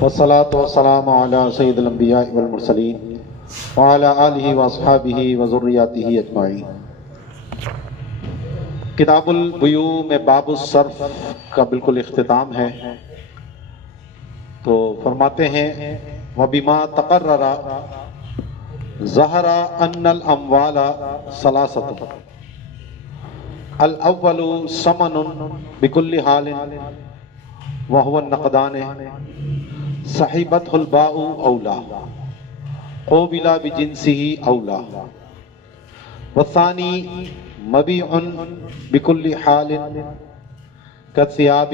والصلاة والسلام على سید الانبیاء والمرسلین وعلى آلہ واصحابہ وذریاتہ اجمعین۔ کتاب البیوع میں باب الصرف کا بالکل اختتام ہے، تو فرماتے ہیں وَبِمَا تَقَرَّرَ ظَهَرَ أَنَّ الْأَمْوَالَ ثَلَاثَةٌ الأول ثمن بكل حال وهو النقدان صحبته الباء أولى قوبل بجنسه أولى والثاني مبيع بكل حال كالثياب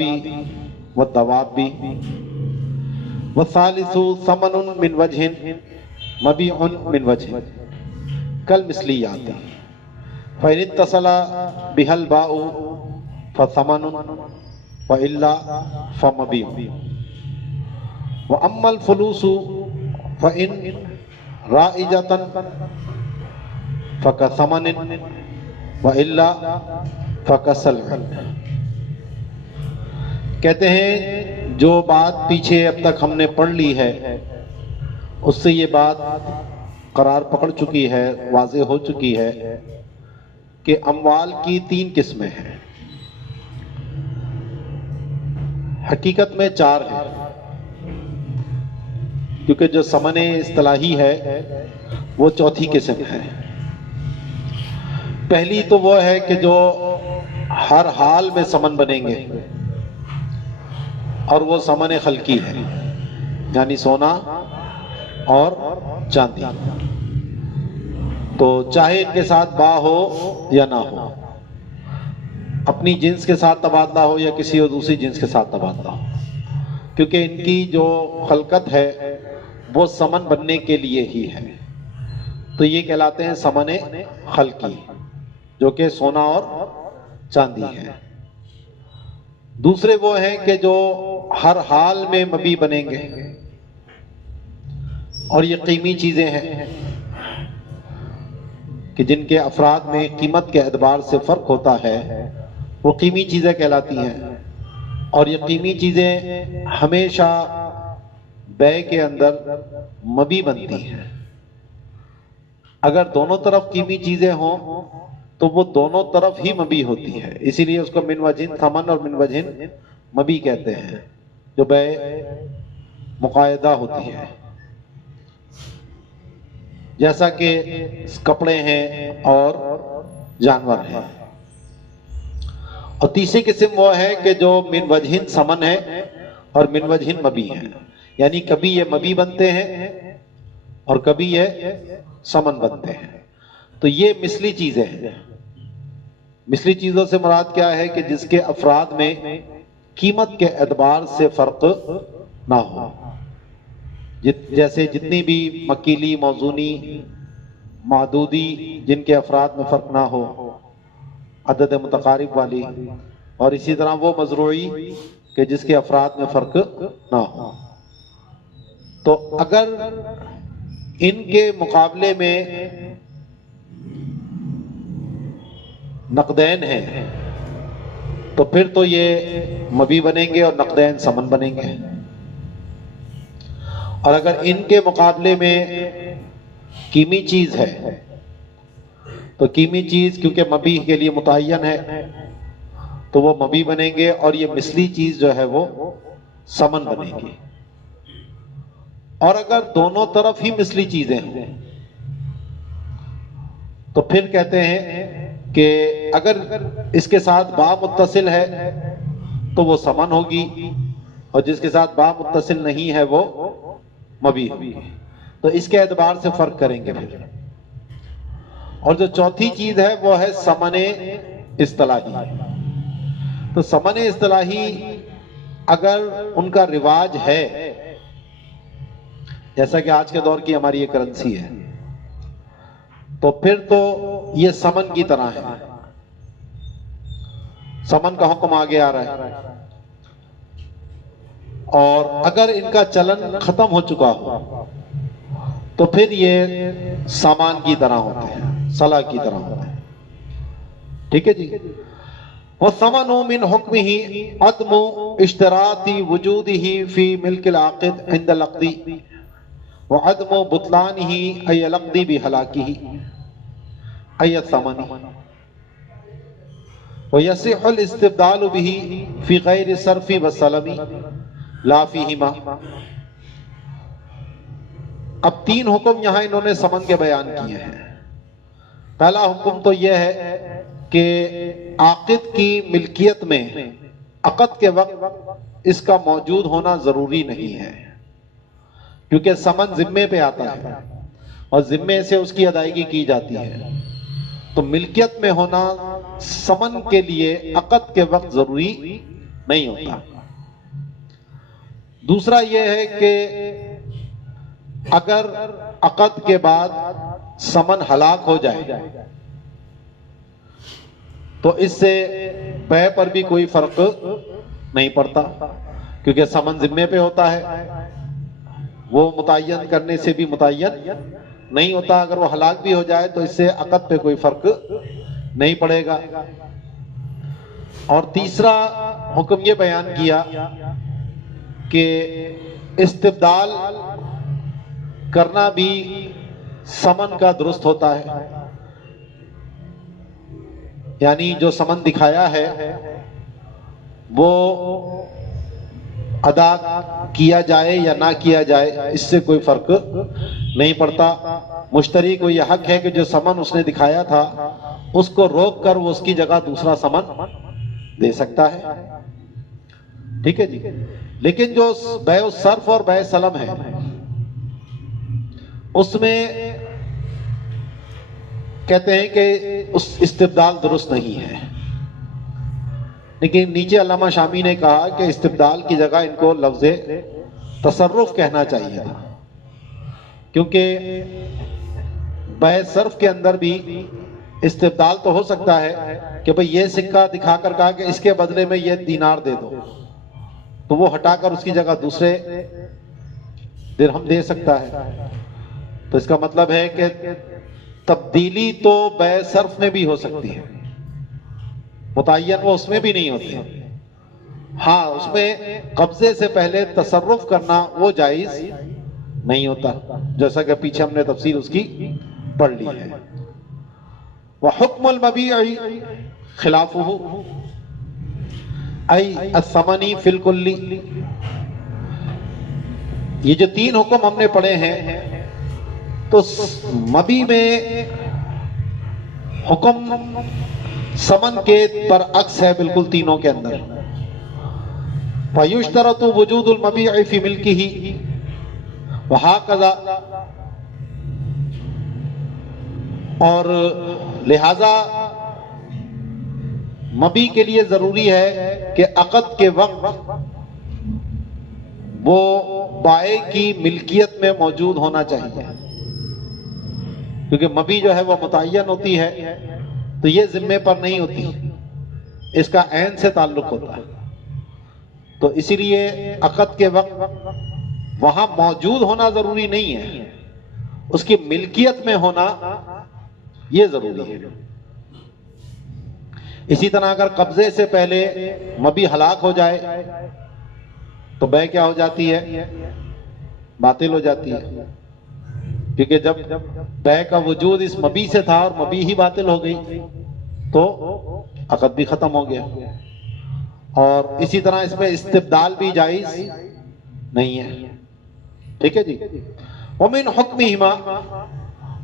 والدواب والثالث ثمن من وجه مبيع من وجه كالمثليات فإن اتصل بها الباء فثمن وإلا فمبيع وأما الفلوس فإن رائجة فكثمن وإلا فكسلع۔ کہتے ہیں جو بات پیچھے اب تک ہم نے پڑھ لی ہے اس سے یہ بات قرار پکڑ چکی ہے، واضح ہو چکی ہے کہ اموال کی تین قسمیں ہیں، حقیقت میں چار ہیں، کیونکہ جو ثمن اصطلاحی ہے وہ چوتھی قسم ہے۔ پہلی تو وہ ہے کہ جو ہر حال میں ثمن بنیں گے، اور وہ ثمن خلقی ہے، یعنی سونا اور چاندی، تو چاہے ان کے ساتھ با ہو یا نہ ہو، اپنی جنس کے ساتھ تبادلہ ہو یا کسی اور دوسری جنس کے ساتھ تبادلہ ہو، کیونکہ ان کی جو خلقت ہے وہ ثمن بننے کے لیے ہی ہے، تو یہ کہلاتے ہیں ثمن خلقی، جو کہ سونا اور چاندی ہے۔ دوسرے وہ ہیں کہ جو ہر حال میں مبی بنیں گے، اور یہ قیمتی چیزیں ہیں کہ جن کے افراد میں قیمت کے اعتبار سے فرق ہوتا ہے، وہ قیمتی چیزیں کہلاتی ہیں، اور یہ قیمتی چیزیں ہمیشہ بیع کے اندر مبی بنتی ہیں۔ اگر دونوں طرف قیمتی چیزیں ہوں تو وہ دونوں طرف ہی مبی ہوتی ہے، اسی لیے اس کو من وجہ ثمن اور من وجہ مبی کہتے ہیں، جو بیع مقاعدہ ہوتی ہے، جیسا کہ کپڑے ہیں اور جانور ہیں۔ اور تیسری قسم وہ ہے کہ جو من وجہ ثمن ہے اور من وجہ مبی ہے، یعنی کبھی یہ مبی بنتے ہیں اور کبھی یہ ثمن بنتے ہیں، تو یہ مثلی چیزیں ہیں۔ مثلی چیزوں سے مراد کیا ہے کہ جس کے افراد میں قیمت کے اعتبار سے فرق نہ ہو، جیسے جتنی بھی مکیلی، موزونی، معدودی، جن کے افراد میں فرق نہ ہو، عدد متقارب والی، اور اسی طرح وہ مزروعی کہ جس کے افراد میں فرق نہ ہو۔ تو اگر ان کے مقابلے میں نقدین ہیں تو پھر تو یہ مبی بنیں گے اور نقدین ثمن بنیں گے، اور اگر ان کے مقابلے میں قیمتی چیز ہے تو قیمتی چیز کیونکہ مبی کے لیے متعین ہے تو وہ مبی بنیں گے، اور یہ مثلی چیز جو ہے وہ ثمن بنے گی۔ اور اگر دونوں طرف ہی مثلی چیزیں ہوں تو پھر کہتے ہیں کہ اگر اس کے ساتھ با متصل ہے تو وہ ثمن ہوگی، اور جس کے ساتھ با متصل نہیں ہے وہ مبی ہوگی، تو اس کے اعتبار سے فرق کریں گے پھر۔ اور جو چوتھی چیز ہے وہ ہے ثمن اصطلاحی۔ تو ثمن اصطلاحی اگر ان کا رواج ہے، جیسا کہ آج کے دور کی ہماری یہ کرنسی ہے، تو پھر تو یہ ثمن کی طرح ہے، ثمن کا حکم آگے آ رہا ہے۔ اور اگر ان کا چلن ختم ہو چکا ہو تو پھر یہ سامان کی طرح ہوتے ہیں، صلاح کی طرح ہوتے ہیں، ٹھیک ہے جی۔ والثمن من حكمه عدم اشتراط وجوده في ملك العاقد عند العقد وعدم بطلانه أي العقد بهلاكه أي الثمن ويصح الاستبدال به في غير الصرف والسلم لا فيهما. اب تین حکم یہاں انہوں نے ثمن کے بیان کیے ہیں. پہلا حکم تو یہ ہے کہ عاقد کی ملکیت میں عقد کے وقت اس کا موجود ہونا ضروری نہیں ہے، کیونکہ ثمن ذمے پہ آتا ہے اور ذمے سے اس کی ادائیگی کی جاتی ہے. تو ملکیت میں ہونا ثمن کے لیے عقد کے وقت ضروری نہیں ہوتا. دوسرا یہ ہے کہ اگر عقد کے بعد ثمن ہلاک ہو جائے تو اس سے بیع پر بھی کوئی فرق نہیں پڑتا، کیونکہ ثمن ذمے پہ ہوتا ہے، وہ متعین کرنے سے بھی متعین نہیں ہوتا. اگر وہ ہلاک بھی ہو جائے تو اس سے عقد پہ کوئی فرق نہیں پڑے گا. اور تیسرا حکم یہ بیان کیا کہ استبدال کرنا بھی ثمن کا درست ہوتا ہے، یعنی جو ثمن دکھایا ہے وہ ادا کیا جائے یا نہ کیا جائے اس سے کوئی فرق نہیں پڑتا. مشتری کو یہ حق ہے کہ جو ثمن اس نے دکھایا تھا اس کو روک کر وہ اس کی جگہ دوسرا ثمن دے سکتا ہے. ٹھیک ہے جی. لیکن جو بیع الصرف اور بیع سلم ہے اس میں کہتے ہیں کہ اس استبدال درست نہیں ہے، لیکن نیچے علامہ شامی نے کہا کہ استبدال کی جگہ ان کو لفظ تصرف کہنا چاہیے تھا، کیونکہ بیع صرف کے اندر بھی استبدال تو ہو سکتا ہے کہ بھئی یہ سکہ دکھا کر کہا کہ اس کے بدلے میں یہ دینار دے دو، تو وہ ہٹا کر اس کی جگہ دوسرے درہم دے سکتا ہے. تو اس کا مطلب ہے کہ تبدیلی تو بیع صرف میں بھی ہو سکتی ہے، متعین وہ اس میں بھی نہیں ہوتی. ہاں اس میں قبضے سے پہلے تصرف کرنا وہ جائز نہیں ہوتا، جیسا کہ پیچھے ہم نے تفصیل اس کی پڑھ لی ہے. وحکم المبیع خلافہ ای الثمن فی الکل. یہ جو تین حکم ہم نے پڑھے ہیں تو مبی میں حکم ثمن کے برعکس ہے بالکل تینوں کے اندر. فَيُشْتَرَطُ وُجُودُ الْمَبِيعِ فِي مِلْكِهِ وَهَكَذَا. اور لہذا مبی کے لیے ضروری ہے کہ عقد کے وقت وہ بائع کی ملکیت میں موجود ہونا چاہیے، کیونکہ مبی جو ہے وہ متعین ہوتی ہے تو یہ ذمے پر نہیں ہوتی، اس کا عین سے تعلق ہوتا ہے. تو اسی لیے عقد کے وقت وہاں موجود ہونا ضروری نہیں ہے، اس کی ملکیت میں ہونا یہ ضروری ہے. اسی طرح اگر قبضے سے پہلے مبی ہلاک ہو جائے تو بیع کیا ہو جاتی ہے؟ باطل ہو جاتی ہے، کیونکہ جب بیع کا وجود اس مبی سے تھا اور مبی ہی باطل ہو گئی تو عقد بھی ختم ہو گیا. اور اسی طرح اس میں استبدال بھی جائز نہیں ہے. ٹھیک ہے جی. ومن حکمہما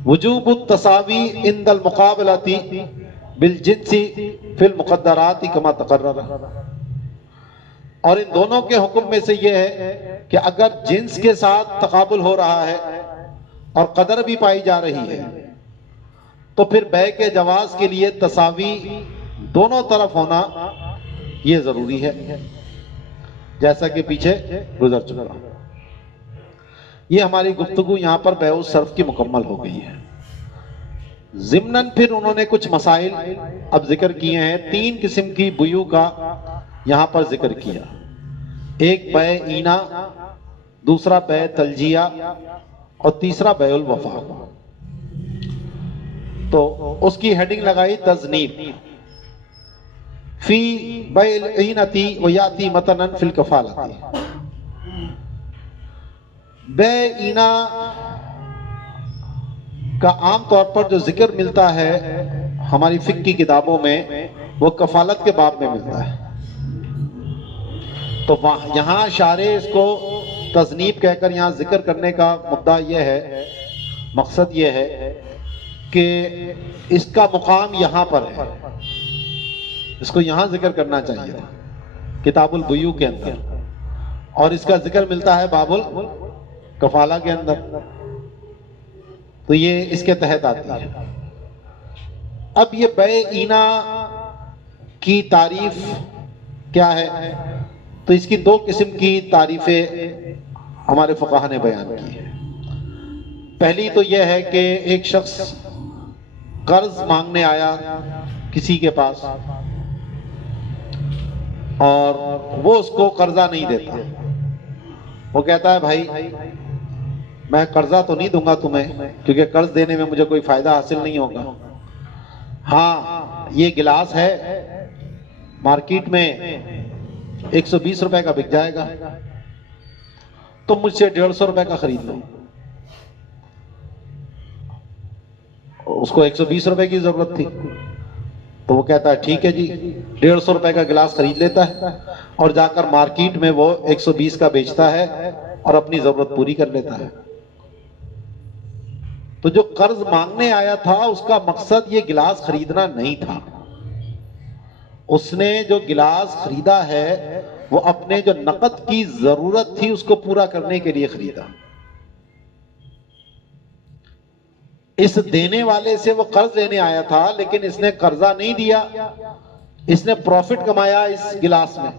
وجوب التساوی عند المقابلۃ بالجنس فی المقدرات کما تقرر. اور ان دونوں کے حکم میں سے یہ ہے کہ اگر جنس کے ساتھ تقابل ہو رہا ہے اور قدر بھی پائی جا رہی ہے تو پھر بیع کے جواز کے لیے تساوی دونوں طرف ہونا یہ ضروری ہے، جیسا کہ پیچھے گزر چکا. یہ ہماری گفتگو یہاں پر بیع الصرف کی مکمل ہو گئی ہے. ضمناً پھر انہوں نے کچھ مسائل اب ذکر کیے ہیں. تین قسم کی بیوع کا یہاں پر ذکر کیا. ایک بیع اینا، دوسرا بیع تلجیہ اور تیسرا بیع الوفا. تو اس کی ہیڈنگ لگائی تذنیب. فی بیعینتی و یاتی متنن فی الکفالتی. بیعینہ کا عام طور پر جو ذکر ملتا ہے ہماری فقہ کی کتابوں میں وہ کفالت کے باب میں ملتا ہے. تو یہاں شارح اس کو تذنیب کہہ کر یہاں ذکر کرنے کا مدعا یہ ہے، مقصد یہ ہے کہ اس کا مقام یہاں پر ہے، اس کو یہاں ذکر کرنا چاہیے کتاب البیوع کے اندر، اور اس کا ذکر ملتا ہے باب الکفالہ کے اندر، تو یہ اس کے تحت آتی ہے. اب یہ بیعینہ کی تعریف کیا ہے؟ تو اس کی دو قسم کی تعریفیں ہمارے فقہا نے بیان کی ہیں. پہلی تو یہ ہے کہ ایک شخص قرض مانگنے آیا کسی کے پاس اور وہ اس کو قرضہ نہیں دیتا. وہ کہتا ہے بھائی میں قرضہ تو نہیں دوں گا تمہیں کیونکہ قرض دینے میں مجھے کوئی فائدہ حاصل نہیں ہوگا. ہاں یہ گلاس ہے مارکیٹ میں 120 روپے کا بک جائے گا، تم مجھ سے 150 روپے کا خرید لو. اس کو 120 روپے کی ضرورت تھی تو وہ کہتا ہے ٹھیک ہے جی، 150 روپے کا گلاس خرید لیتا ہے اور جا کر مارکیٹ میں وہ 120 کا بیچتا ہے اور اپنی ضرورت پوری کر لیتا ہے. تو جو قرض مانگنے آیا تھا اس کا مقصد یہ گلاس خریدنا نہیں تھا. اس نے جو گلاس خریدا ہے وہ اپنے جو نقد کی ضرورت تھی اس کو پورا کرنے کے لیے خریدا. اس دینے والے سے وہ قرض لینے آیا تھا لیکن اس نے قرضہ نہیں دیا، اس نے پروفٹ کمایا اس گلاس میں.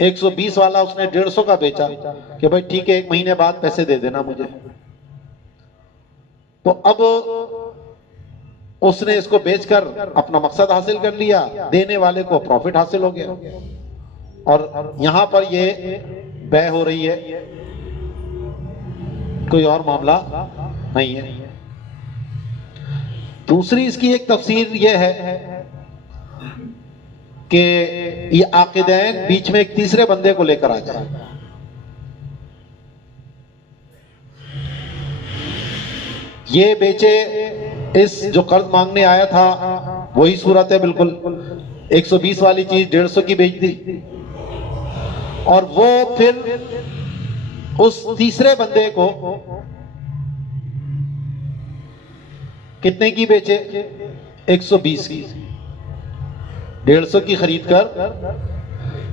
120 والا اس نے 150 کا بیچا کہ بھائی ٹھیک ہے 1 مہینے بعد پیسے دے دینا مجھے. تو اب اس نے اس کو بیچ کر اپنا مقصد حاصل کر لیا، دینے والے کو پروفٹ حاصل ہو گیا، اور یہاں پر یہ بیع ہو رہی ہے، کوئی اور معاملہ نہیں ہے. دوسری اس کی ایک تفسیر یہ ہے کہ یہ عاقدین بیچ میں ایک تیسرے بندے کو لے کر آ جائے. یہ بیچے اس جو قرض مانگنے آیا تھا وہی صورت ہے بالکل، 120 والی چیز 150 کی بیچ دی، اور وہ پھر اس تیسرے بندے کو کتنے کی بیچے؟ 120 کی. 150 کی خرید کر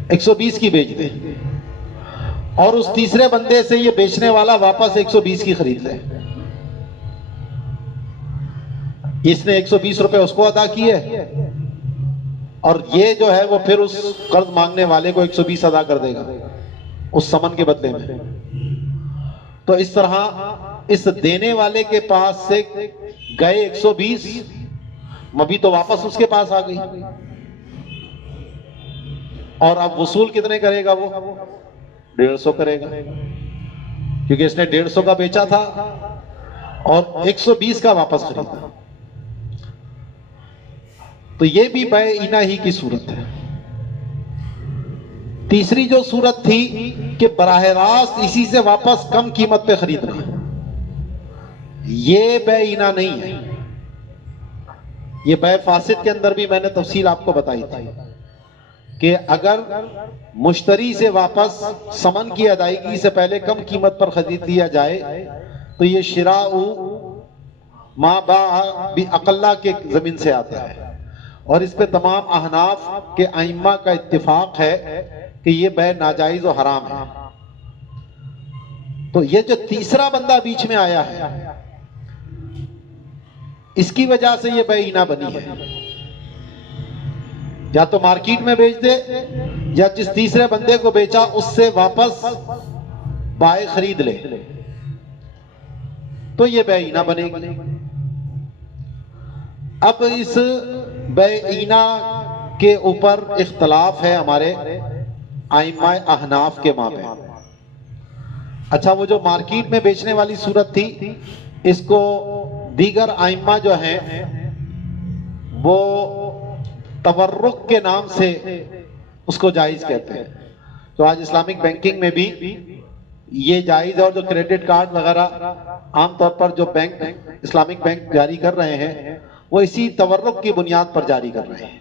120 کی بیچ دے، اور اس تیسرے بندے سے یہ بیچنے والا واپس 120 کی خرید لے. اس نے 120 روپے اس کو ادا کیے اور یہ جو ہے وہ پھر اس قرض مانگنے والے کو 120 ادا کر دے گا اس سمن کے بدلے میں. تو اس طرح اس دینے والے کے پاس سے گئے 120، مبی تو واپس اس کے پاس آ گئی، اور اب وصول کتنے کرے گا؟ وہ 150 کرے گا کیونکہ اس نے 150 کا بیچا تھا اور 120 کا واپس خریدا. تو یہ بھی بیعینہ ہی کی صورت ہے. تیسری جو صورت تھی کہ براہ راست اسی سے واپس کم قیمت پہ خریدنا، یہ بیعینہ نہیں ہے. یہ بیع فاسد کے اندر بھی میں نے تفصیل آپ کو بتائی تھی کہ اگر مشتری سے واپس سمن کی ادائیگی سے پہلے کم قیمت پر خرید لیا جائے تو یہ شراء ما باع باقل کے زمین سے آتا ہے، اور اس پہ تمام احناف کے ائمہ کا اتفاق ہے کہ یہ بیع ناجائز و حرام ہے. تو یہ جو تیسرا بندہ بیچ میں آیا ہے اس کی وجہ سے یہ بیعینہ بنی ہے. یا تو مارکیٹ میں بیچ دے یا جس تیسرے بندے کو بیچا اس سے واپس بائے خرید لے تو یہ بیعینہ بنے گی. اب اس بیعینہ کے اوپر اختلاف ہے ہمارے ائمہ احناف کے مابین. اچھا وہ جو مارکیٹ میں بیچنے والی صورت تھی اس کو دیگر ائمہ جو ہیں وہ تورق کے نام سے اس کو جائز کہتے ہیں. تو آج اسلامک بینکنگ میں بھی یہ جائز ہے، اور جو کریڈٹ کارڈ وغیرہ عام طور پر جو بینک اسلامک بینک جاری کر رہے ہیں وہ اسی تورق کی بنیاد پر جاری کر رہے ہیں.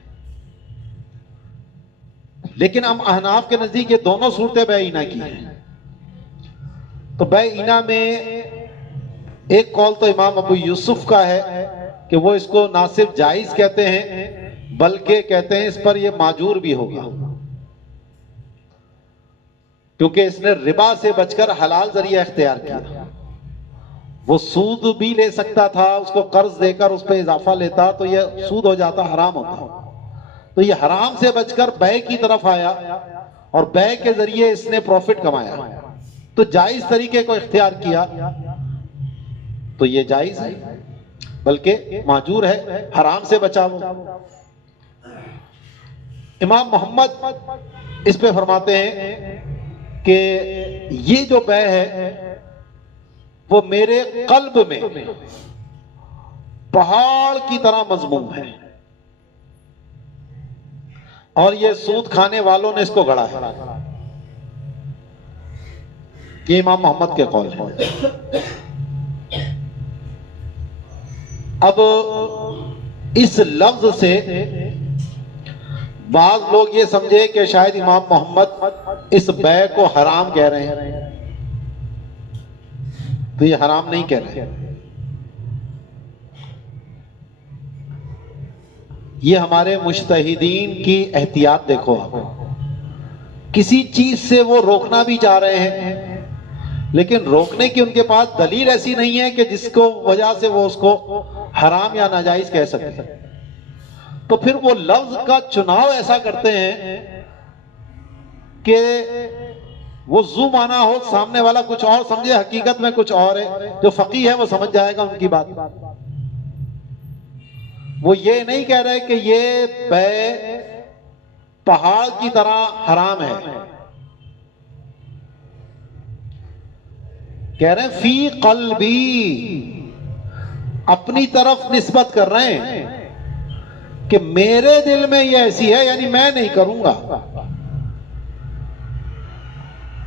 لیکن ہم احناف کے نزدیک یہ دونوں صورتیں بے اینا کی ہیں. تو بے اینا میں ایک قول تو امام ابو یوسف کا ہے کہ وہ اس کو نہ صرف جائز کہتے ہیں بلکہ کہتے ہیں اس پر یہ ماجور بھی ہوگا، کیونکہ اس نے ربا سے بچ کر حلال ذریعہ اختیار کیا. وہ سود بھی لے سکتا تھا، اس کو قرض دے کر اس پہ اضافہ لیتا تو یہ سود ہو جاتا، حرام ہوتا. تو یہ حرام سے بچ کر بے کی طرف آیا اور بے کے ذریعے اس نے پروفٹ کمایا، تو جائز طریقے کو اختیار کیا تو یہ جائز ہے، بلکہ ماجور ہے، حرام سے بچا. وہ امام محمد اس پہ فرماتے ہیں کہ یہ جو بے ہے وہ میرے قلب میں پہاڑ کی طرح مضموم ہے، اور یہ سود کھانے والوں نے اس کو گڑا ہے. یہ امام محمد کے قول ہے. اب اس لفظ سے بعض لوگ یہ سمجھے کہ شاید امام محمد اس بے کو حرام کہہ رہے ہیں، تو یہ حرام نہیں کہہ رہے. یہ ہمارے مجتہدین کی احتیاط دیکھو. آپ کسی چیز سے وہ روکنا بھی چاہ رہے ہیں لیکن روکنے کی ان کے پاس دلیل ایسی نہیں ہے کہ جس کو وجہ سے وہ اس کو حرام یا ناجائز کہہ سکتے. تو پھر وہ لفظ کا چناؤ ایسا کرتے ہیں کہ وہ زو مانا ہو، سامنے والا کچھ اور سمجھے، حقیقت میں کچھ اور ہے. جو فقیہ ہے وہ سمجھ جائے گا ان کی بات. وہ یہ نہیں کہہ رہے کہ یہ بے پہاڑ کی طرح حرام ہے، کہہ رہے ہیں فی قلبی، اپنی طرف نسبت کر رہے ہیں کہ میرے دل میں یہ ایسی ہے، یعنی میں نہیں کروں گا.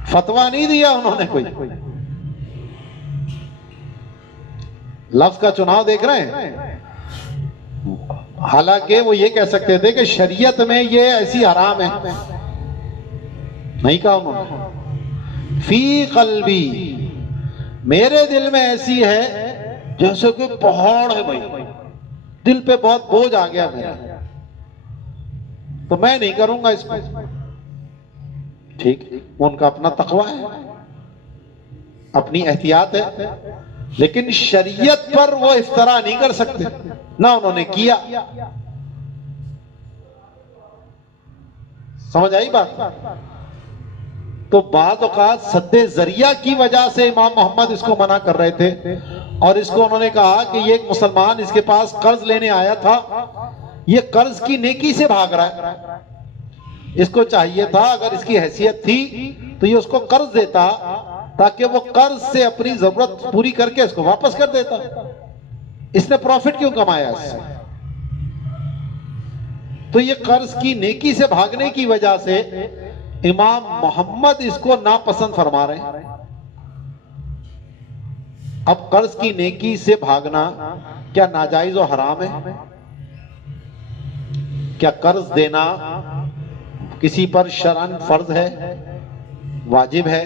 فتویٰ نہیں دیا انہوں نے کوئی. لفظ کا چناؤ دیکھ رہے ہیں. حالانکہ وہ یہ کہہ سکتے تھے کہ شریعت میں یہ ایسی حرام ہے، نہیں کہا انہوں نے. فی قلبی، میرے دل میں ایسی ہے جیسے کہ پہاڑ ہے. بھائی دل پہ بہت بوجھ آ گیا میرا، تو میں نہیں کروں گا اس کو. ٹھیک، ان کا اپنا تقویٰ ہے، اپنی احتیاط ہے، لیکن شریعت پر وہ افترا نہیں کر سکتے، نہ انہوں نے کیا. سمجھ آئی بات؟ تو بعض اوقات سد ذریعہ کی وجہ سے امام محمد اس کو منع کر رہے تھے، اور اس کو انہوں نے کہا کہ یہ ایک مسلمان اس کے پاس قرض لینے آیا تھا، یہ قرض کی نیکی سے بھاگ رہا ہے. اس کو چاہیے تھا اگر اس کی حیثیت تھی تو یہ اس کو قرض دیتا تاکہ وہ قرض سے اپنی ضرورت پوری کر کے اس کو واپس کر دیتا. اس نے پروفٹ کیوں کمایا اس سے؟ تو یہ قرض کی نیکی سے بھاگنے کی وجہ سے امام محمد اس کو ناپسند فرما رہے ہیں. اب قرض کی نیکی سے بھاگنا کیا ناجائز و حرام ہے؟ کیا قرض دینا کسی پر شرعاً فرض ہے، واجب ہے؟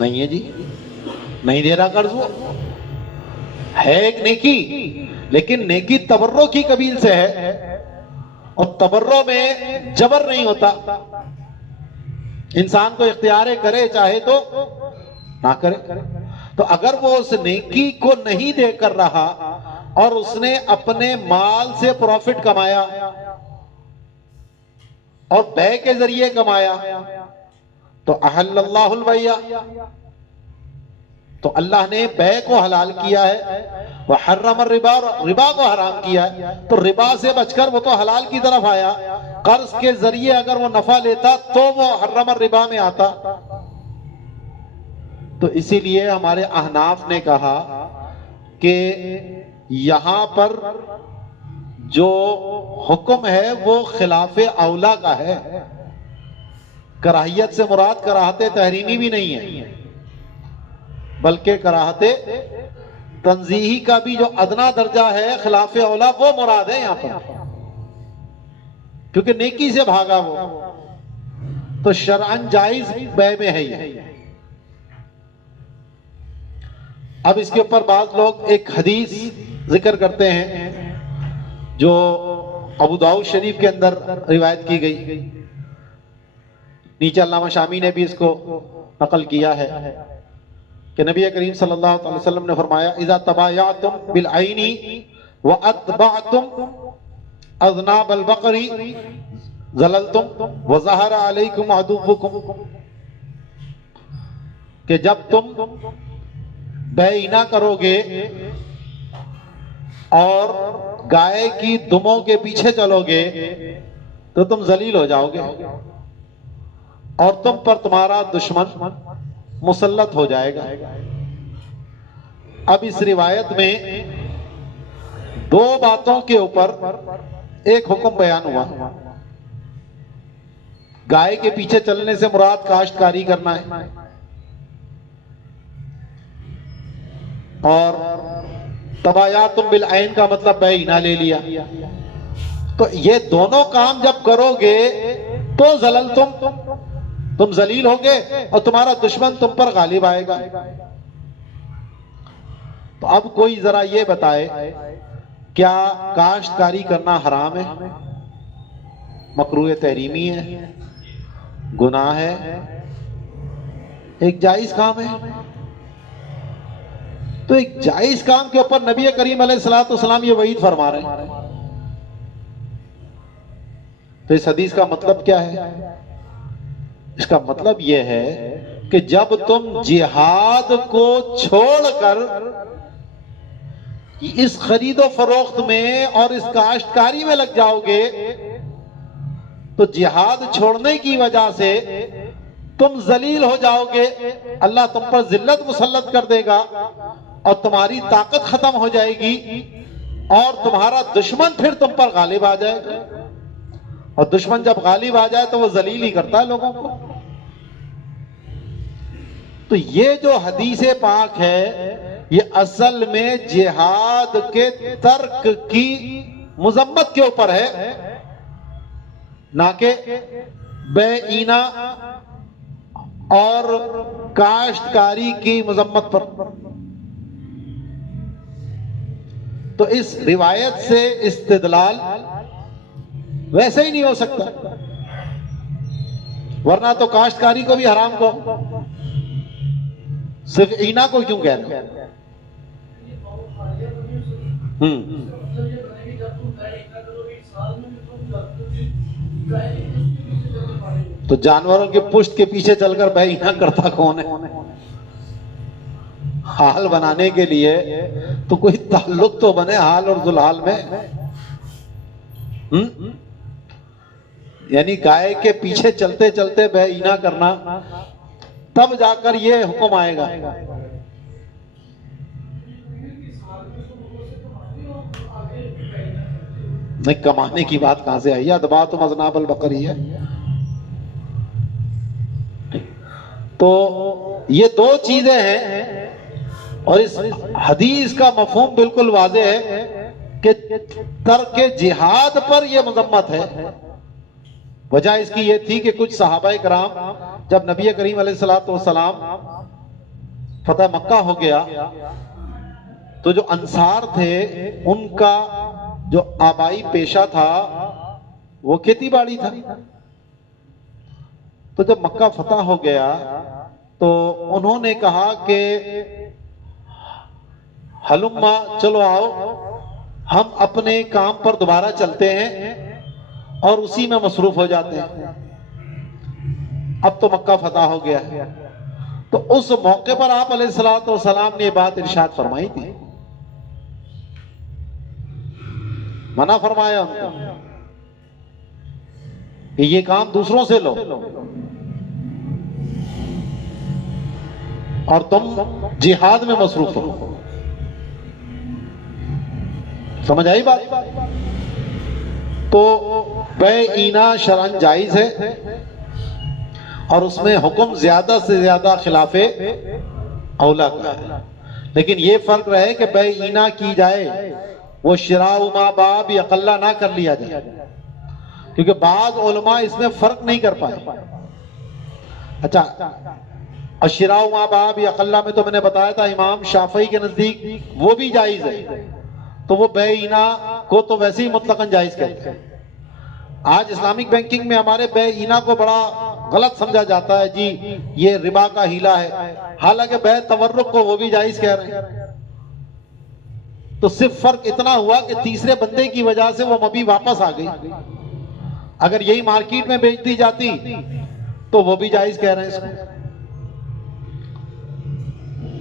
نہیں ہے جی، نہیں دے رہا قرض. وہ ہے ایک نیکی، لیکن نیکی تبرع کی قبیل سے ہے، اور تبرع میں جبر نہیں ہوتا. انسان کو اختیار کرے، چاہے تو نہ کرے. تو اگر وہ اس نیکی کو نہیں دے کر رہا اور اس نے اپنے مال سے پروفٹ کمایا اور بے کے ذریعے کمایا تو احل اللہ البیع، تو اللہ نے بے کو حلال کیا ہے، وحرم الربا، ربا کو حرام کیا ہے. تو ربا سے بچ کر وہ تو حلال کی طرف آیا. قرض کے ذریعے اگر وہ نفع لیتا تو وہ حرم الربا میں آتا. تو اسی لیے ہمارے احناف نے کہا کہ یہاں پر جو حکم ہے وہ خلاف اولا کا ہے. کراہیت سے مراد کراہت تحریمی بھی نہیں ہے، بلکہ کراہت تنزیہی کا بھی جو ادنا درجہ ہے خلاف اولا وہ مراد ہے یہاں پر، کیونکہ نیکی سے بھاگا وہ تو شرعاً جائز بے میں ہے یہ. اب اس کے اوپر بعض لوگ ایک حدیث ذکر کرتے ہیں جو ابو داؤد شریف کے اندر روایت کی گئی، نیچے علامہ شامی نے بھی اس کو نقل کیا ہے کہ نبی کریم صلی اللہ علیہ وسلم نے فرمایا اذا تبایعتم بالعین واتبعتم اذناب البقر ظللتم وظہر علیکم عدوکم، کہ جب تم بیعینہ کرو گے اور گائے کی دموں کے پیچھے چلو گے تو تم ذلیل ہو جاؤ گے اور تم پر تمہارا دشمن مسلط ہو جائے گا. اب اس روایت میں دو باتوں کے اوپر ایک حکم بیان ہوا. گائے کے پیچھے چلنے سے مراد کاشتکاری کرنا ہے، اور تبایعتم بالعین کا مطلب بیعینہ لے لیا. تو یہ دونوں کام جب کرو گے تو ظللتم، تم ذلیل ہوگے اور تمہارا دشمن تم پر غالب آئے گا. تو اب کوئی ذرا یہ بتائے کیا کاشتکاری کرنا حرام ہے، مکروہ تحریمی ہے، گناہ ہے، ایک جائز کام ہے؟ تو ایک جائز کام کے اوپر نبی کریم علیہ الصلوۃ والسلام یہ وعید فرما رہے ہیں. تو اس حدیث کا مطلب کیا ہے؟ اس کا مطلب یہ ہے کہ جب تم جہاد کو چھوڑ کر اس خرید و فروخت میں اور اس کاشتکاری میں لگ جاؤ گے تو جہاد چھوڑنے کی وجہ سے تم ذلیل ہو جاؤ گے، اللہ تم پر ذلت مسلط کر دے گا اور تمہاری طاقت ختم ہو جائے گی اور تمہارا دشمن پھر تم پر غالب آ جائے گا، اور دشمن جب غالب آ جائے تو وہ ذلیل ہی کرتا ہے لوگوں کو. تو یہ جو حدیث پاک ہے یہ اصل میں جہاد کے ترک کی مذمت کے اوپر ہے، نہ کہ بیعینہ اور کاشتکاری کی مذمت پر. تو اس روایت سے استدلال ویسے ہی نہیں ہو سکتا، ورنہ تو کاشتکاری کو بھی حرام کو، صرف اینا کو کیوں کہہ رہے ہیں؟ تو جانوروں کے پشت کے پیچھے چل کر بیعینہ کرتا کون ہے؟ حال بنانے کے لیے تو کوئی تعلق تو بنے حال اور ذوالحال میں. یعنی گائے کے پیچھے چلتے چلتے بیعینہ کرنا، تب جا کر یہ حکم آئے گا. نہیں، کمانے کی بات کہاں سے آئی؟ ادباتم اذناب البقر ہی ہے. تو یہ دو چیزیں ہیں اور اس حدیث کا مفہوم بالکل واضح ہے کہ ترک جہاد پر یہ مذمت ہے. وجہ اس کی یہ تھی کہ کچھ صحابہ کرام جب نبی کریم علیہ الصلوۃ والسلام فتح مکہ ہو گیا تو جو انصار تھے ان کا جو آبائی پیشہ تھا وہ کھیتی باڑی تھا. تو جب مکہ فتح ہو گیا تو انہوں نے کہا کہ ہلما، چلو آؤ ہم اپنے کام پر دوبارہ چلتے ہیں اور اسی میں مصروف ہو جاتے ہیں، اب تو مکہ فتح ہو گیا ہے. تو اس موقع پر آپ علیہ الصلوۃ والسلام نے یہ بات ارشاد فرمائی تھی، منع فرمایا ان کو کہ یہ کام دوسروں سے لو اور تم جہاد میں مصروف ہو. سمجھ آئی بات؟ تو بیع اینا شرعاً جائز ہے اور اس میں حکم زیادہ سے زیادہ خلاف اولا کا ہے، لیکن یہ فرق رہے کہ بیع اینا کی جائے وہ شراء ما باع اقلا نہ کر لیا جائے، کیونکہ بعض علماء اس میں فرق نہیں کر پائے۔ اچھا، الشراء ما باع اقلا میں تو میں نے بتایا تھا امام شافعی کے نزدیک وہ بھی جائز ہے، تو وہ بیع اینا کو تو ویسے ہی مطلقاً جائز کہتے ہیں۔ آج اسلامک بینکنگ میں ہمارے بیع اینا کو بڑا غلط سمجھا جاتا ہے، جی یہ ربا کا ہیلا ہے، حالانکہ بیع تورق کو وہ بھی جائز کہہ رہے ہیں۔ تو صرف فرق اتنا ہوا کہ تیسرے بندے کی وجہ سے وہ مبی واپس آ گئی، اگر یہی مارکیٹ میں بیچ دی جاتی تو وہ بھی جائز کہہ رہے ہیں اس کو۔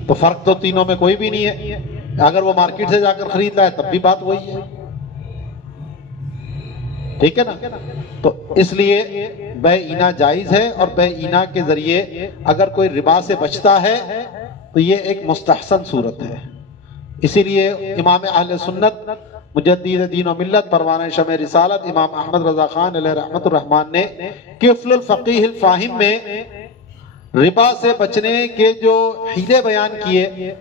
تو فرق تو تینوں میں کوئی بھی نہیں ہے، اگر وہ مارکیٹ سے جا کر خرید رہا ہے تب بھی بات وہی ہے، ٹھیک ہے نا؟ تو اس لیے بیع اینا جائز ہے، اور بیع اینا کے ذریعے اگر کوئی ربا سے بچتا ہے تو یہ ایک مستحسن صورت ہے۔ اسی لیے امام اہل سنت مجدد دین و ملت پروانہ شمع رسالت امام احمد رضا خان علیہ رحمت الرحمن نے کفل الفقیہ الفاہم میں ربا سے بچنے کے جو حیلے بیان کیے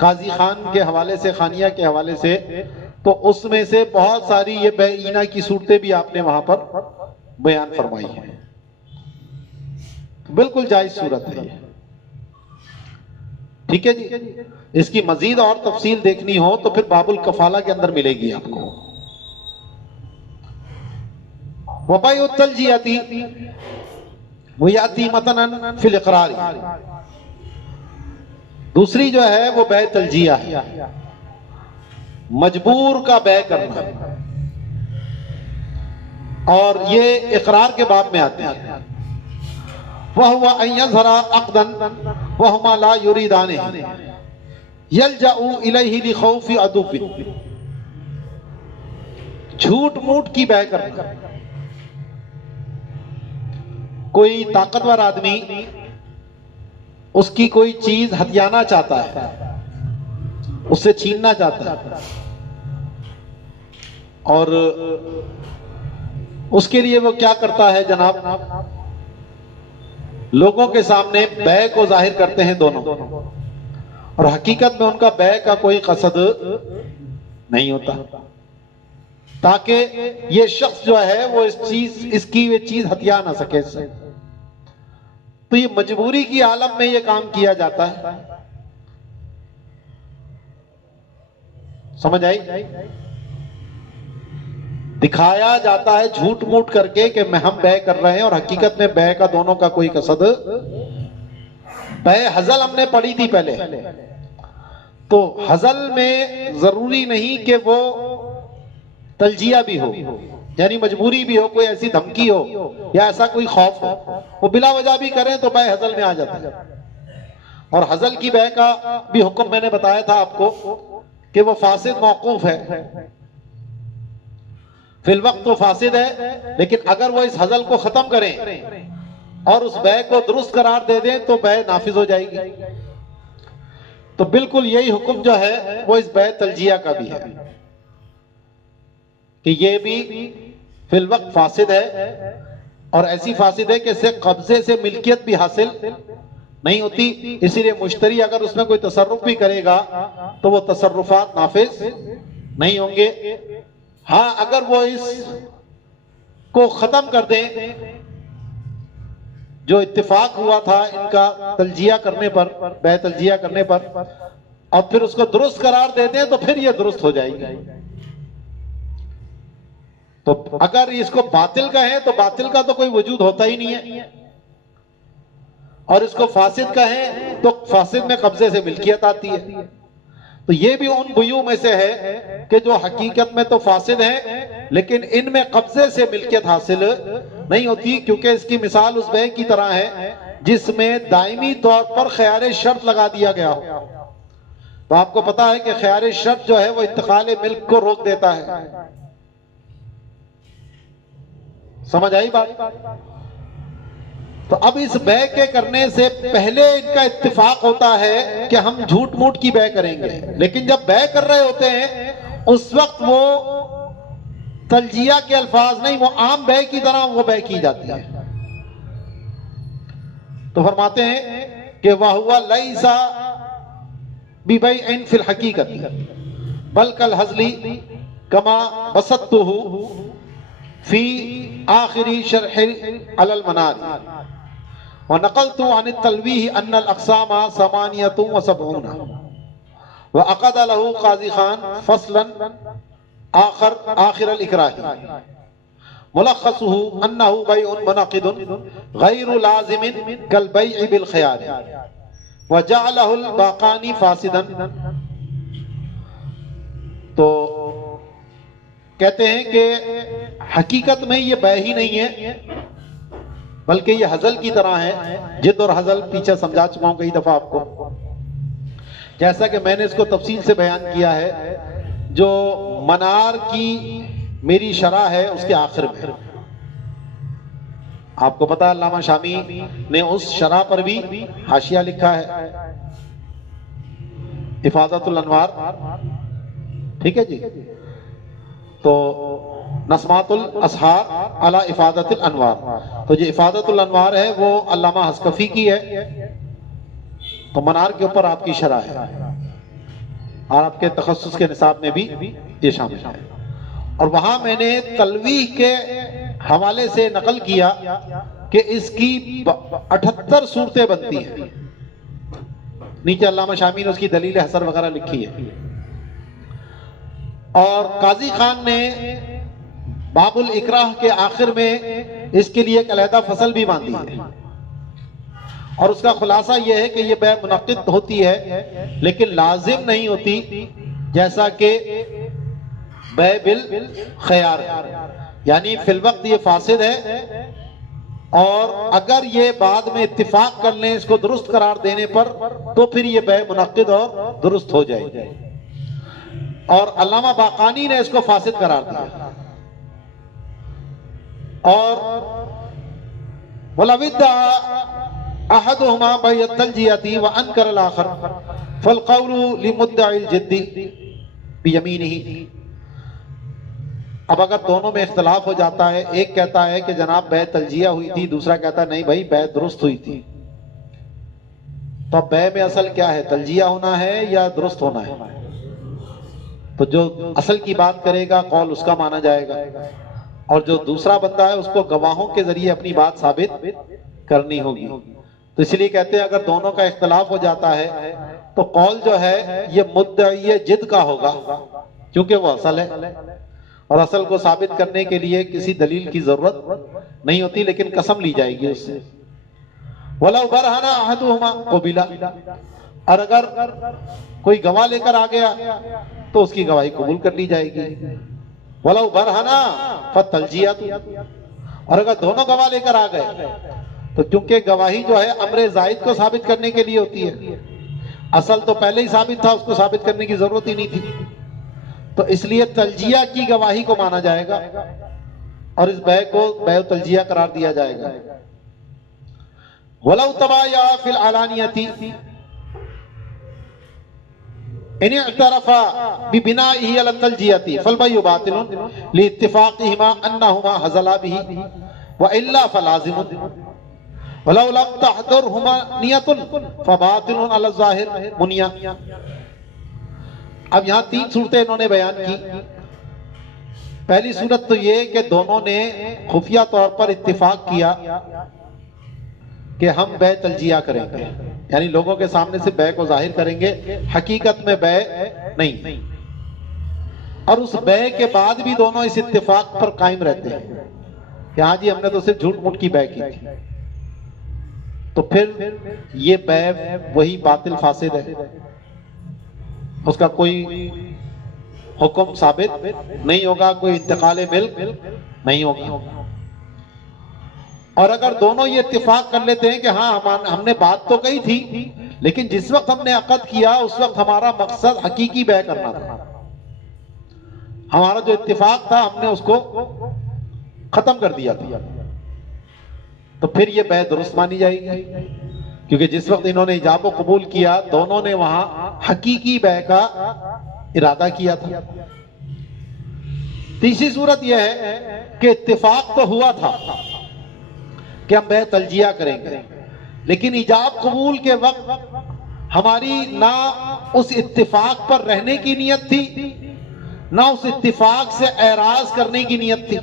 قاضی خان کے حوالے سے، خانیہ کے حوالے سے، تو اس میں سے بہت ساری یہ بیع اینا کی صورتیں بھی آپ نے وہاں پر بیان فرمائی ہیں۔ بالکل جائز صورت ہے یہ، ٹھیک ہے جی۔ اس کی مزید اور تفصیل دیکھنی ہو تو پھر باب الکفالہ کے اندر ملے گی آپ کو۔ وبیع التلجیہ ویاتی متنا فی الاقرار، دوسری جو ہے وہ بیع تلجیہ ہے، مجبور کا بیع کرنا، اور یہ اقرار کے باب میں آتے ہیں۔ وَهُوَ أَن يَظْهَرَ عَقْدًا وَهُمَا لَا يُرِيدَانِهِ يَلْجَأُ إِلَيْهِ لِخَوْفِ عَدُوٍّ، جھوٹ موٹ کی بیع کرنا۔ کوئی طاقتور آدمی اس کی کوئی چیز ہتھیانا چاہتا ہے، اس سے چھیننا چاہتا ہے، اور اس کے لیے وہ کیا کرتا ہے جناب، لوگوں کے سامنے بیع کو ظاہر کرتے ہیں دونوں، اور حقیقت میں ان کا بیع کا کوئی قصد نہیں ہوتا، تاکہ یہ شخص جو ہے وہ اس کی یہ چیز ہتھیا نہ سکے اس سے۔ تو یہ مجبوری کی عالم میں یہ کام کیا جاتا ہے، سمجھ آئی؟ دکھایا جاتا ہے جھوٹ موٹ کر کے کہ ہم بیع کر رہے ہیں، اور حقیقت میں بیع کا دونوں کا کوئی قصد۔ بیع حضل ہم نے پڑھی تھی پہلے، تو حضل میں ضروری نہیں کہ وہ تلجیہ بھی ہو، یعنی مجبوری بھی ہو، کوئی ایسی دھمکی ہو یا ایسا کوئی خوف ہو، وہ بلا وجہ بھی کریں تو بیع حضل میں آ جاتا ہے۔ اور حضل کی بیع کا بھی حکم میں نے بتایا تھا آپ کو کہ وہ فاسد موقوف ہے، فی الوقت تو فاسد ہے، لیکن اگر وہ اس حضل کو ختم کریں اور اس بیع کو درست قرار دے دیں تو بیع نافذ ہو جائے گی۔ تو بالکل یہی حکم جو ہے وہ اس بیع تلجیہ کا بھی ہے کہ یہ بھی فی الوقت فاسد ہے، اور ایسی فاسد ہے کہ اس سے قبضے سے ملکیت بھی حاصل نہیں ہوتی، اسی لیے مشتری اگر اس میں کوئی تصرف بھی کرے گا تو وہ تصرفات نافذ نہیں ہوں گے۔ ہاں اگر وہ اس کو ختم کر دیں، جو اتفاق ہوا تھا ان کا تلجیہ کرنے پر، بیع تلجیہ کرنے پر، اور پھر اس کو درست قرار دے دیں تو پھر یہ درست ہو جائے گی۔ تو اگر اس کو باطل کہیں تو باطل کا تو کوئی وجود ہوتا ہی نہیں ہے، اور اس کو فاسد کہیں تو فاسد میں قبضے سے ملکیت آتی ہے۔ تو یہ بھی ان بیوع میں سے ہے کہ جو حقیقت میں تو فاسد ہیں لیکن ان میں قبضے سے ملکیت حاصل نہیں ہوتی، کیونکہ اس کی مثال اس بیع کی طرح ہے جس میں دائمی طور پر خیار شرط لگا دیا گیا ہو۔ تو آپ کو پتا ہے کہ خیار شرط جو ہے وہ انتقال ملک کو روک دیتا ہے، سمجھ آئی بات؟ تو اب اس بیع کے کرنے سے پہلے ان کا اتفاق ہوتا ہے کہ ہم جھوٹ موٹ کی بیع کریں گے، لیکن جب بیع کر رہے ہوتے ہیں اس وقت وہ تلجیہ کے الفاظ نہیں، وہ عام بے کی طرح وہ بے کی جاتی ہے۔ تو فرماتے ہیں کہ وَهُوَ لَيْسَ بِبَيْعٍ فِي الْحَقِيقَةِ بَلْ كَالْهَزْلِ كَمَا بَسَطْتُهُ فِي آخِرِ شَرْحِ عَلَى الْمَنَارِ وَنَقَلْتُ عَنِ التَّلْوِيهِ أَنَّ الْأَقْسَامَ 78 وَأَقَدَ لَهُ قاضی خان فصلا آخر الإكراه ملخصه أنه بيع منعقد غير لازم كالبيع بالخيار وجعله الباقاني فاسدا۔ تو کہتے ہیں کہ حقیقت میں یہ بے ہی نہیں ہے بلکہ یہ ہزل کی طرح ہے۔ جد اور ہزل پیچھے سمجھا چکا ہوں کئی دفعہ آپ کو، جیسا کہ میں نے اس کو تفصیل سے بیان کیا ہے۔ جو منار کی میری شرح ہے اس کے آخر میں آپ کو پتا علامہ شامی نے اس شرح پر بھی حاشیہ لکھا ہے، افادۃ الانوار، ٹھیک ہے جی۔ تو نسمات الاسحار علی افادۃ الانوار، تو جو افادۃ الانوار ہے وہ علامہ حسکفی کی ہے، تو منار کے اوپر آپ کی شرح ہے اور آپ کے تخصص کے نصاب میں بھی یہ شامل ہے۔ اور وہاں میں نے تلویح کے حوالے سے نقل کیا کہ اس کی 78 صورتیں بنتی ہیں، نیچے علامہ شامی نے اس کی دلیل حسر وغیرہ لکھی ہے۔ اور قاضی خان نے باب الاکراہ کے آخر میں اس کے لیے ایک علیحدہ فصل بھی باندھی ہے، اور اس کا خلاصہ یہ ہے کہ یہ بے منعقد ہوتی ہے لیکن لازم نہیں ہوتی، جیسا کہ بے بالخیار، یعنی فی الوقت یہ فاسد ہے، اور اگر یہ بعد میں اتفاق کر لیں اس کو درست قرار دینے پر تو پھر یہ بے منعقد اور درست ہو جائے گی۔ اور علامہ باقانی نے اس کو فاسد قرار دیا۔ اور وَلَوِ ادَّعَى أَحَدُهُمَا بَيْعَ التَّلْجِيَةِ وَأَنْكَرَ الْآخَرَ فَالْقَوْلُ لِمُدَّعِ الْجِدِّ بِيَمِينِهِ۔ اب اگر دونوں میں اختلاف ہو جاتا ہے، ایک کہتا ہے کہ جناب بے تلجیہ ہوئی تھی، دوسرا کہتا ہے نہیں بھائی بے درست ہوئی تھی، تو اب بے میں اصل کیا ہے، تلجیہ ہونا ہے یا درست ہونا ہے؟ تو جو اصل کی بات کرے گا قول اس کا مانا جائے گا، اور جو دوسرا بندہ ہے اس کو گواہوں کے ذریعے اپنی بات ثابت کرنی ہوگی۔ تو اس لیے کہتے ہیں اگر دونوں کا اختلاف ہو جاتا ہے تو قول جو ہے یہ مدعی جد کا ہوگا، کیونکہ وہ اصل ہے، اور اصل کو ثابت کرنے کے لیے کسی دلیل کی ضرورت نہیں ہوتی، لیکن قسم لی جائے گی اس سے۔ وَلَوْ بَرْهَنَ أَحَدُهُمَا قُبِلَ، اور اگر کوئی گواہ لے کر آ گیا تو اس کی گواہی قبول کر لی جائے گی۔ وَلَوْ بَرْهَنَ فَالتَّلْجِيَةُ، اور اگر دونوں گواہ لے کر آ گئے تو چونکہ گواہی جو ہے امر زائد کو ثابت کرنے کے لیے ہوتی ہے، اصل تو پہلے ہی ثابت تھا، اس کو ثابت کرنے کی ضرورت ہی نہیں تھی، تو اس لیے تلجیہ کی گواہی کو مانا جائے گا اور اس بے کو بے تلجیہ قرار دیا جائے گا۔ وَلَوْ تَبَايَعَا فِي الْعَلَانِيَةِ إِنِ اعْتَرَفَا بِبِنَائِهِ عَلَى التَّلْجِيَةِ فَالْبَيْعُ بَاطِلٌ لِاتِّفَاقِهِمَا أَنَّهُمَا حَزَلَا بِهِ وَإِلَّا فَلَازِمٌ وَلَوْ لَمْ تَحْضُرْهُمَا نِيَّةٌ فَبَاطِلٌ عَلَى الظَّاهِرِ مُنْيَةٌ۔ اب یہاں 3 صورتیں انہوں نے بیان کی۔ پہلی صورت تو یہ کہ دونوں نے خفیہ طور پر اتفاق کیا کہ ہم بے تلجیہ کریں گے، یعنی لوگوں کے سامنے سے بے کو ظاہر کریں گے، حقیقت میں بے نہیں، اور اس بے کے بعد بھی دونوں اس اتفاق پر قائم رہتے ہیں کہ ہاں جی ہم نے تو صرف جھوٹ موٹ کی بے کی تھی، تو پھر یہ بے وہی باطل فاسد ہے، اس کا کوئی حکم ثابت نہیں ہوگا، کوئی انتقال ملک نہیں ہوگا۔ اور اگر دونوں یہ اتفاق کر لیتے ہیں کہ ہاں ہم نے بات تو کہی تھی لیکن جس وقت ہم نے عقد کیا اس وقت ہمارا مقصد حقیقی بے کرنا تھا، ہمارا جو اتفاق تھا ہم نے اس کو ختم کر دیا تھا، تو پھر یہ بے درست مانی جائے گی، کیونکہ جس وقت انہوں نے ایجاب و قبول کیا دونوں نے وہاں حقیقی بے کا ارادہ کیا تھا۔ تیسری صورت یہ ہے کہ اتفاق تو ہوا تھا کہ ہم بیع تلجیہ کریں گے، لیکن ایجاب قبول کے وقت ہماری نہ اس اتفاق پر رہنے کی نیت تھی، نہ اس اتفاق سے اعراض کرنے کی نیت تھی،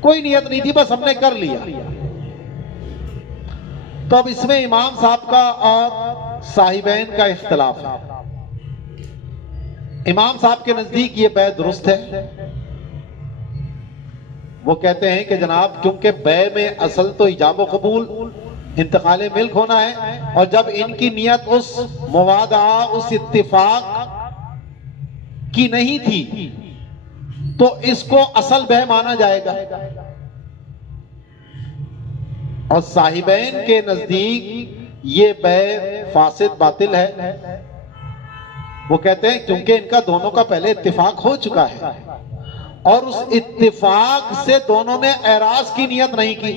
کوئی نیت نہیں تھی، بس ہم نے کر لیا۔ تو اب اس میں امام صاحب کا اور صاحبین کا اختلاف ہے۔ امام صاحب کے نزدیک یہ بیع درست ہے، وہ کہتے ہیں کہ جناب کیونکہ بیع میں اصل تو ایجاب و قبول، انتقال ملک ہونا ہے، اور جب ان کی نیت اس موادعہ، اس اتفاق کی نہیں تھی تو اس کو اصل بیع مانا جائے گا۔ اور صاحبین کے نزدیک یہ بیع فاسد باطل ہے، وہ کہتے ہیں کیونکہ ان کا دونوں کا پہلے اتفاق ہو چکا ہے اور اس اتفاق سے دونوں نے اعراض کی نیت نہیں کی،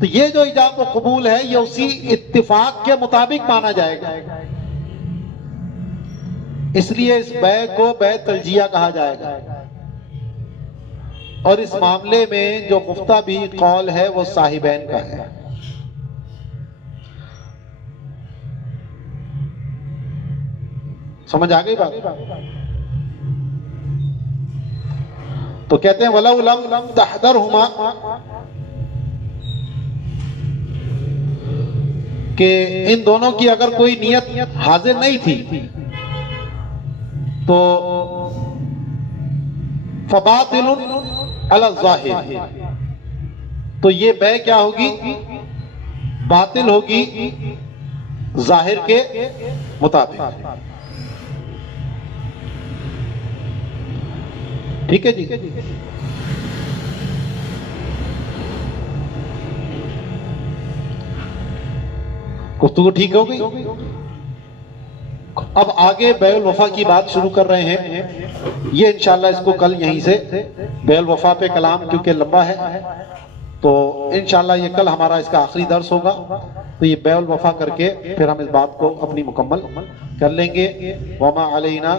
تو یہ جو ایجاب و قبول ہے یہ اسی اتفاق کے مطابق مانا جائے گا، اس لیے اس بیع کو بیع تلجیہ کہا جائے گا۔ اور اس معاملے میں جو مفتہ بھی قول ہے وہ صاحبین کا ہے۔ سمجھ آ گئی بات؟ تو کہتے ہیں وَلَوْ لَمْ تَحْضَرْهُمَا، کہ ان دونوں کی اگر کوئی نیت حاضر نہیں تھی تو فَبَاطِلٌ عَلَى الظَّاهِرِ، تو یہ بیع کیا ہوگی؟ باطل ہوگی ظاہر کے مطابق۔ ٹھیک ہے جی؟ گفتگو ٹھیک ہو گئی؟ اب آگے بیع الوفا کی بات شروع کر رہے ہیں، یہ انشاءاللہ اس کو کل یہیں سے بیع الوفا پہ کلام کیونکہ لمبا ہے تو انشاءاللہ یہ کل ہمارا اس کا آخری درس ہوگا، تو یہ بیع الوفا کر کے پھر ہم اس بات کو اپنی مکمل کر لیں گے۔ وَمَا عَلَيْنَا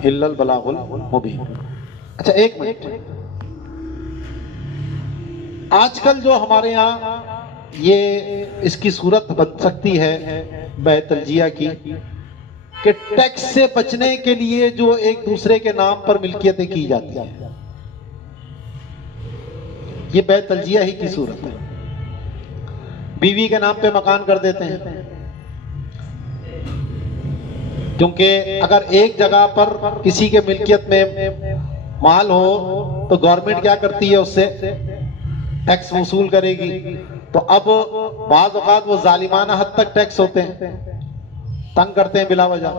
إِلَّا الْبَلَاغُ الْمُبِينُ۔ اچھا ایک منٹ، آج کل جو ہمارے یہاں یہ اس کی صورت بن سکتی ہے بیع تلجیہ کی کہ ٹیکس سے بچنے کے لیے جو ایک دوسرے کے نام پر ملکیتیں کی جاتی ہیں، یہ بیع تلجیہ ہی کی صورت ہے۔ بیوی کے نام پہ مکان کر دیتے ہیں، کیونکہ اگر ایک جگہ پر کسی کے ملکیت میں مال ہو تو گورنمنٹ کیا کرتی ہے، اس سے ٹیکس وصول کرے گی، تو اب بعض اوقات وہ ظالمانہ حد تک ٹیکس ہوتے ہیں، تنگ کرتے ہیں بلا وجہ،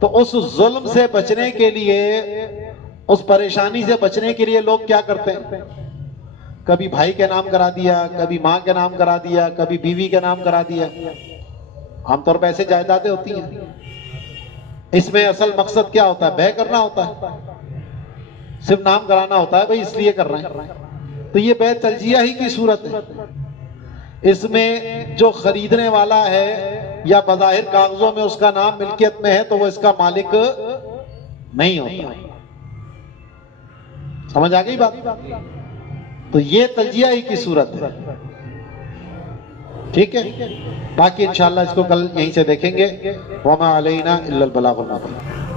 تو اس ظلم سے بچنے کے لیے، اس پریشانی سے بچنے کے لیے لوگ کیا کرتے ہیں، کبھی بھائی کے نام کرا دیا، کبھی ماں کے نام کرا دیا، کبھی بیوی کے نام کرا دیا، عام طور پہ ایسے جائیدادیں ہوتی ہیں۔ اس میں اصل مقصد کیا ہوتا ہے؟ بیع کرنا ہوتا ہے، صرف نام کرانا ہوتا ہے، بھئی اس لیے کر رہے ہیں، تو یہ بیع تلجیہ ہی کی صورت ہے۔ اس میں جو خریدنے والا ہے یا بظاہر کاغذوں میں اس کا نام ملکیت میں ہے تو وہ اس کا مالک نہیں ہوتا۔ سمجھ آ گئی بات؟ تو یہ تلجیہ ہی کی صورت ہے، ٹھیک ہے؟ باقی انشاءاللہ اس کو کل یہیں سے دیکھیں گے۔ وَمَا عَلَيْنَا إِلَّا الْبَلَاغُ الْمُبِينُ۔